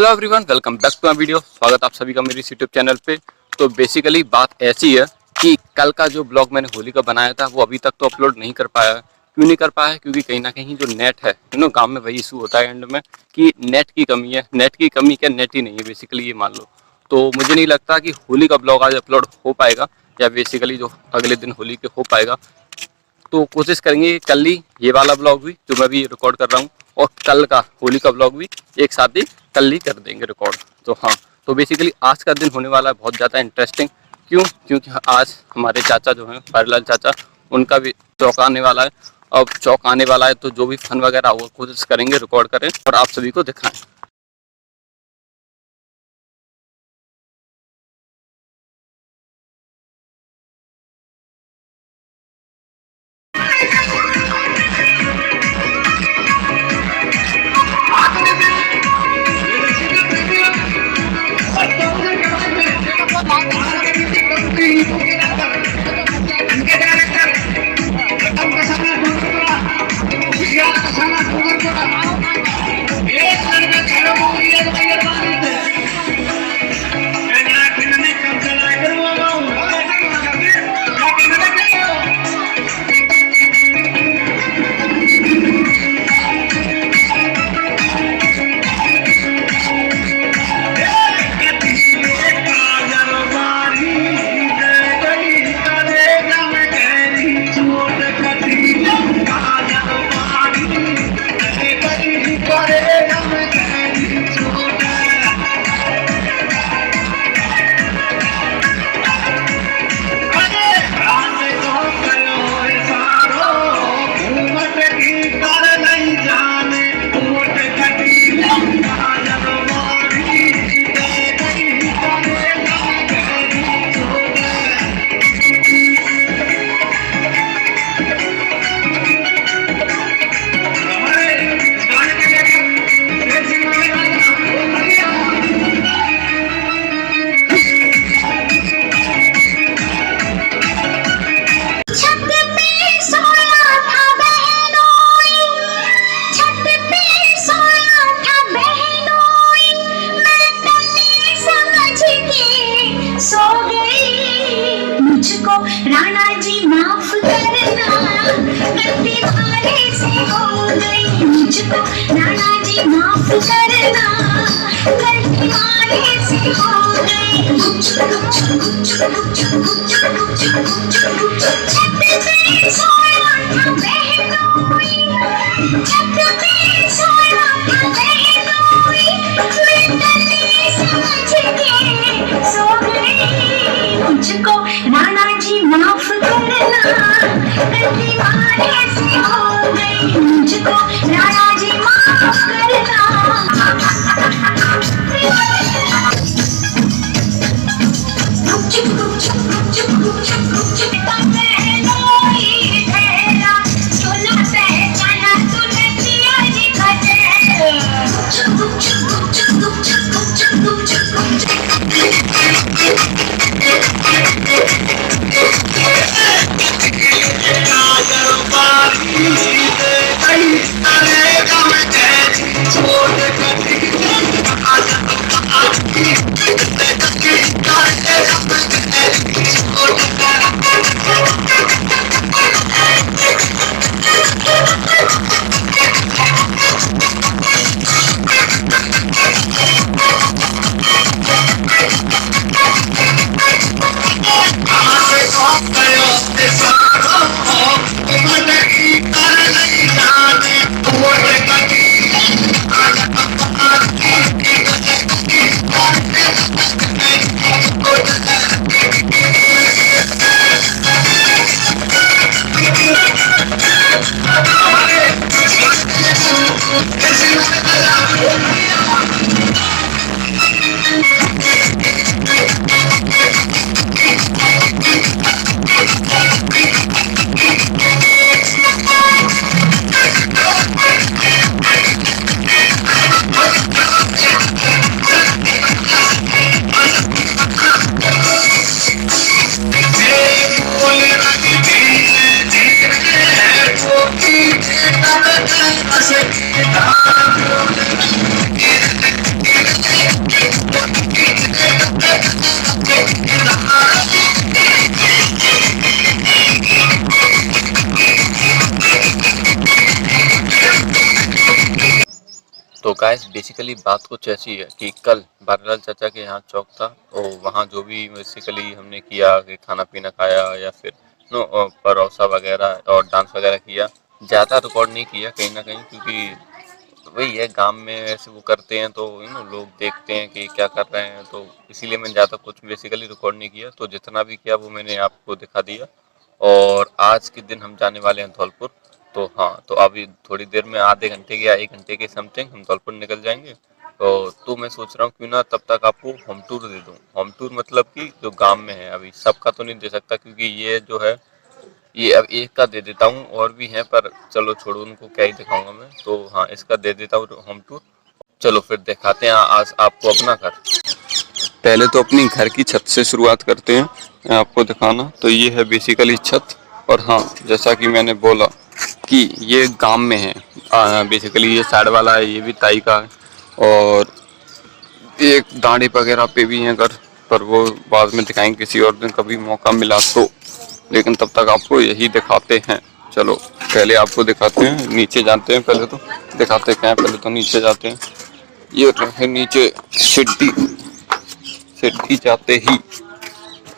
Hello everyone, welcome back to my video. स्वागत आप सभी का मेरे इस यूट्यूब चैनल पे। तो बेसिकली बात ऐसी है कि कल का जो ब्लॉग मैंने होली का बनाया था वो अभी तक तो अपलोड नहीं कर पाया है। क्यों नहीं कर पाया है? क्योंकि कहीं ना कहीं जो नेट है गांव में वही इशू होता है एंड में कि नेट की कमी है। नेट की कमी क्या, नेट ही नहीं है बेसिकली, ये मान लो। तो मुझे नहीं लगता कि होली का ब्लॉग आज अपलोड हो पाएगा या बेसिकली जो अगले दिन होली के हो पाएगा। तो कोशिश करेंगे कल ही ये वाला ब्लॉग भी जो मैं भी रिकॉर्ड कर रहा हूँ और कल का होली का ब्लॉग भी एक साथ ही कल ही कर देंगे रिकॉर्ड। तो हाँ, तो बेसिकली आज का दिन होने वाला है बहुत ज़्यादा इंटरेस्टिंग। क्यों? क्योंकि आज हमारे चाचा जो हैं पारीलाल चाचा, उनका भी चौक आने वाला है। अब चौक आने वाला है तो जो भी फन वगैरह वो कोशिश करेंगे रिकॉर्ड करें और आप सभी को दिखाएं। राणा जी माफ करना, गलती हमारे से हो गई। मुझको राणा जी माफ करना, गलती हमारे से हो गई। छत पे सोया था बहनोई, छत पे सोया था बहनोई, मैं गलती समझ के सो गई। मुझको राणा जी माफ करना, गलती हमारे से हो गई। मुझको राणा जी माफ करना। गाइस बेसिकली बात कुछ ऐसी है कि कल बारीलाल चाचा के यहाँ चौक था और वहाँ जो भी बेसिकली हमने किया कि खाना पीना खाया या फिर परोसा वगैरह और डांस वगैरह किया, ज़्यादा रिकॉर्ड नहीं किया कहीं ना कहीं, क्योंकि वही है गांव में ऐसे वो करते हैं तो लोग देखते हैं कि क्या कर रहे हैं, तो इसीलिए मैंने ज़्यादा कुछ बेसिकली रिकॉर्ड नहीं किया। तो जितना भी किया वो मैंने आपको दिखा दिया। और आज के दिन हम जाने वाले हैं धौलपुर। तो हाँ, तो अभी थोड़ी देर में आधे घंटे के या 1 घंटे के समथिंग हम धौलपुर निकल जाएंगे। तो मैं सोच रहा हूँ क्यों ना तब तक आपको होम टूर दे दूँ। होम टूर मतलब कि जो गांव में है, अभी सबका तो नहीं दे सकता क्योंकि ये जो है ये अब एक का दे देता हूँ, और भी हैं पर चलो छोड़ो, उनको क्या ही दिखाऊंगा मैं। तो हाँ, इसका दे देता हूँ होम टूर। चलो फिर दिखाते हैं आज आपको अपना घर। पहले तो अपनी घर की छत से शुरुआत करते हैं मैं आपको दिखाना। तो ये है बेसिकली छत। और हाँ, जैसा कि मैंने बोला कि ये गांव में है, बेसिकली ये साइड वाला है, ये भी ताई का है। और एक दाढ़ी वगैरह पे भी हैं घर, पर वो बाद में दिखाएंगे किसी और दिन कभी मौका मिला तो। लेकिन तब तक आपको यही दिखाते हैं। चलो पहले आपको दिखाते हैं, नीचे जाते हैं। पहले तो दिखाते क्या है, पहले तो नीचे जाते हैं। ये रहे नीचे सीढ़ी। सीढ़ी जाते ही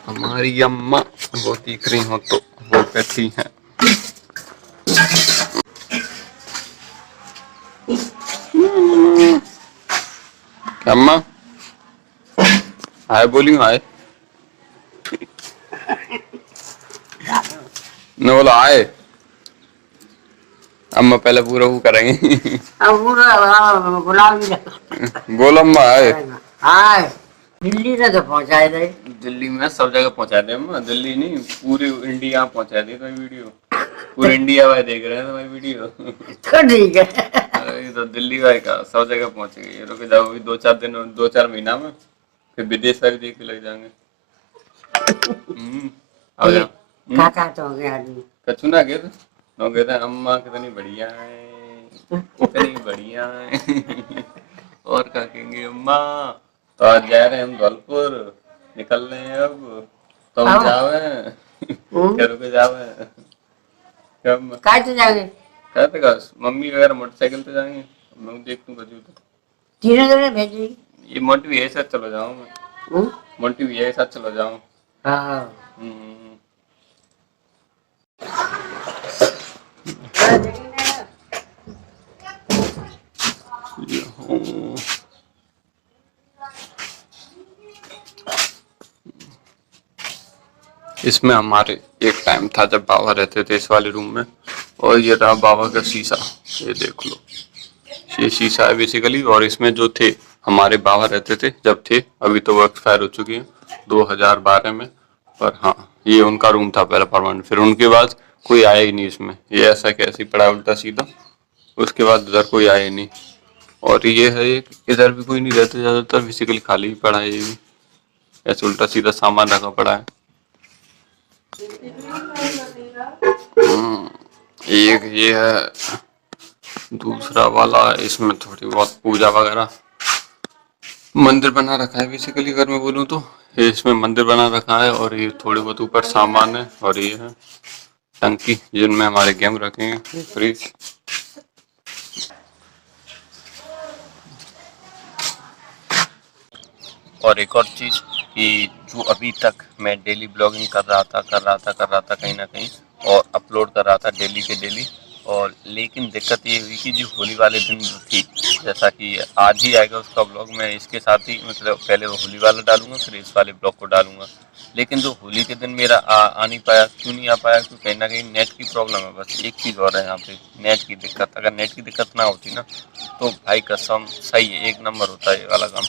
हमारी अम्मा वो दिख रही हो तो वो बैठी हैं। अम्मा हाय बोली, हाय न बोला हाय। अम्मा पहले पूरा वो करेंगे। अब पूरा गुलाब भी बोल अम्मा हाय। हाय दिल्ली से तो पहुंचाए थे। दिल्ली में सब जगह पहुंचा दे अम्मा, दिल्ली नहीं पूरी इंडिया पहुंचा दी तुम्हारी वीडियो। पूरे इंडिया वाले देख रहे हैं तुम्हारी वीडियो। तो ठीक है। अरे तो दिल्ली वाले का सब जगह पहुंच गई। रुक जाओ अभी 2-4 दिन, 2-4 महीना में फिर विदेश वाले देखने लग जाएंगे। आ जा। काका तो हो गया आदमी। कछु ना कहते, तो कहते हैं अम्मा कितनी बढ़िया है, कितनी बढ़िया है। और क्या कहेंगे अम्मा। तो आज जा रहे हैं हम धौलपुर, निकल रहे हैं अब। तो हम जावे क्या रुके जावे कब काय तो जाएंगे कहते का मम्मी वगैरह मोटरसाइकिल पे जाएंगे। मैं देख लूँ कजू तो तीनों जने भेजेगी। ये मोंटी भी साथ चलो जाऊँ मैं। मोंटी भी साथ चलो जाऊँ। हाँ इसमें हमारे एक टाइम था जब बाबा रहते थे इस वाले रूम में। और ये रहा बाबा का शीशा, ये देख लो, ये शीशा है बेसिकली। और इसमें जो थे हमारे बाबा रहते थे जब थे, अभी तो वो एक्सपायर हो चुकी है 2012 में। पर हाँ, ये उनका रूम था पहले परमानेंट, फिर उनके बाद कोई आया ही नहीं इसमें। ये ऐसा कैसे पड़ा उल्टा सीधा, उसके बाद उधर कोई आया ही नहीं। और ये है एक, इधर भी कोई नहीं रहता ज्यादातर, बेसिकली खाली ही पड़ा है ये भी, ऐसे उल्टा सीधा सामान रखा पड़ा है। एक ये है दूसरा वाला, इसमें थोड़ी बहुत पूजा वगैरह, मंदिर बना रखा है बेसिकली अगर मैं बोलूँ तो। ये इसमें मंदिर बना रखा है। और ये थोड़े बहुत ऊपर सामान है। और ये है टंकी जिनमें हमारे गेम रखे हैं, फ्रिज। और एक और चीज़ कि जो अभी तक मैं डेली ब्लॉगिंग कर रहा था कहीं ना कहीं, और अपलोड कर रहा था डेली के डेली। और लेकिन दिक्कत ये हुई कि जो होली वाले दिन जो थी, जैसा कि आज ही आएगा उसका ब्लॉग, मैं इसके साथ ही मतलब पहले वो होली वाला डालूंगा फिर इस वाले ब्लॉग को डालूंगा। लेकिन जो होली के दिन मेरा आ नहीं पाया, क्यों नहीं आ पाया, क्योंकि कहीं ना कहीं नेट की प्रॉब्लम है। बस एक चीज़ और है यहाँ पे, नेट की दिक्कत। अगर नेट की दिक्कत ना होती ना तो भाई कसम सही है, एक नंबर होता है ये वाला काम।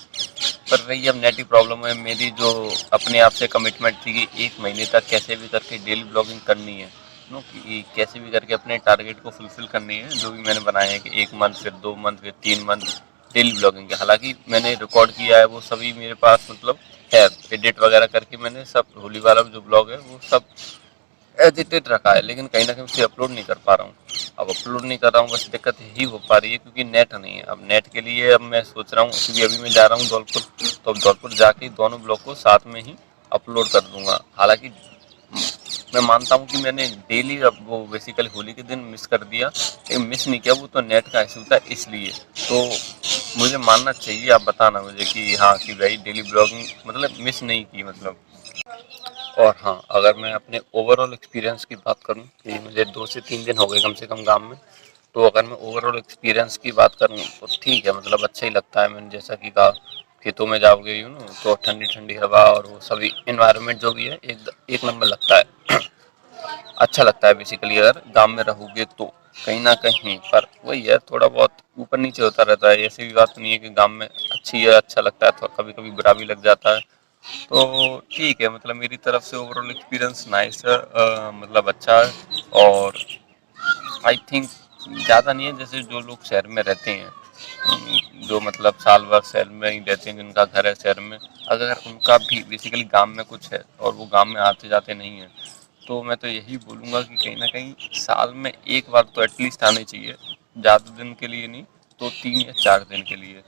पर वही अब नेट की प्रॉब्लम है। मेरी जो अपने आप से कमिटमेंट थी कि 1 महीने तक कैसे भी करके डेली ब्लॉगिंग करनी है, नो कि कैसे भी करके अपने टारगेट को फुलफिल करनी है, जो भी मैंने बनाया है कि 1 मंथ, फिर 2 मंथ, फिर 3 मंथ डेली ब्लॉगिंग के। हालांकि मैंने रिकॉर्ड किया है वो सभी मेरे पास, मतलब है एडिट वगैरह करके मैंने सब, होली वाला जो ब्लॉग है वो सब एडिटेड रखा है। लेकिन कहीं ना कहीं उसे अपलोड नहीं कर पा रहा हूँ। अब अपलोड नहीं कर रहा हूँ, बस दिक्कत यही हो पा रही है क्योंकि नेट नहीं है। अब नेट के लिए अब मैं सोच रहा हूँ, क्योंकि अभी मैं जा रहा हूँ धौलपुर, तो अब धौलपुर जाके दोनों ब्लॉग को साथ में ही अपलोड कर दूंगा। हालांकि मैं मानता हूँ कि मैंने डेली अब वो बेसिकली होली के दिन मिस कर दिया, लेकिन मिस नहीं किया, वो तो नेट का इशू था इसलिए। तो मुझे मानना चाहिए, आप बताना मुझे कि हाँ कि भाई डेली ब्लॉगिंग मतलब मिस नहीं की मतलब। और हाँ, अगर मैं अपने ओवरऑल एक्सपीरियंस की बात करूँ कि मुझे 2 से 3 दिन हो गए कम से कम गाँव में, तो अगर मैं ओवरऑल एक्सपीरियंस की बात करूँ तो ठीक है, मतलब अच्छा ही लगता है। मैंने जैसा कि कहा, खेतों में जाओगे तो ठंडी ठंडी हवा और वो सभी इन्वायरमेंट जो भी है एक नंबर लगता है। अच्छा लगता है बेसिकली अगर गांव में रहोगे तो। कहीं ना कहीं पर वही है, थोड़ा बहुत ऊपर नीचे होता रहता है, ऐसी भी बात नहीं है कि गांव में अच्छी है, अच्छा लगता है, तो कभी कभी बुरा भी लग जाता है। तो ठीक है, मतलब मेरी तरफ से ओवरऑल एक्सपीरियंस नाइस है, मतलब अच्छा है। और आई थिंक ज़्यादा नहीं है, जैसे जो लोग शहर में रहते हैं, जो मतलब साल भर शहर में ही रहते हैं, जिनका घर है शहर में, अगर उनका भी बेसिकली गांव में कुछ है और वो गांव में आते जाते नहीं है, तो मैं तो यही बोलूँगा कि कहीं ना कहीं साल में एक बार तो एटलीस्ट आने चाहिए। ज़्यादा दिन के लिए नहीं तो 3 या 4 दिन के लिए,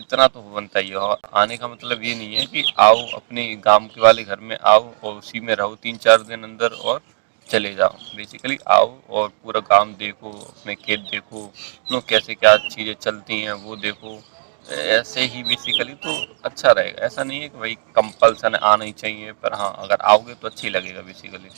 इतना तो बनता ही है। और आने का मतलब ये नहीं है कि आओ अपने गांव के वाले घर में आओ और उसी में रहो 3-4 दिन अंदर और चले जाओ। बेसिकली आओ और पूरा गांव देखो, अपने खेत देखो, कैसे क्या चीज़ें चलती हैं वो देखो। ऐसे ही बेसिकली तो अच्छा रहेगा। ऐसा नहीं है कि भाई कंपल्सन आना ही चाहिए, पर हाँ अगर आओगे तो अच्छा ही लगेगा बेसिकली।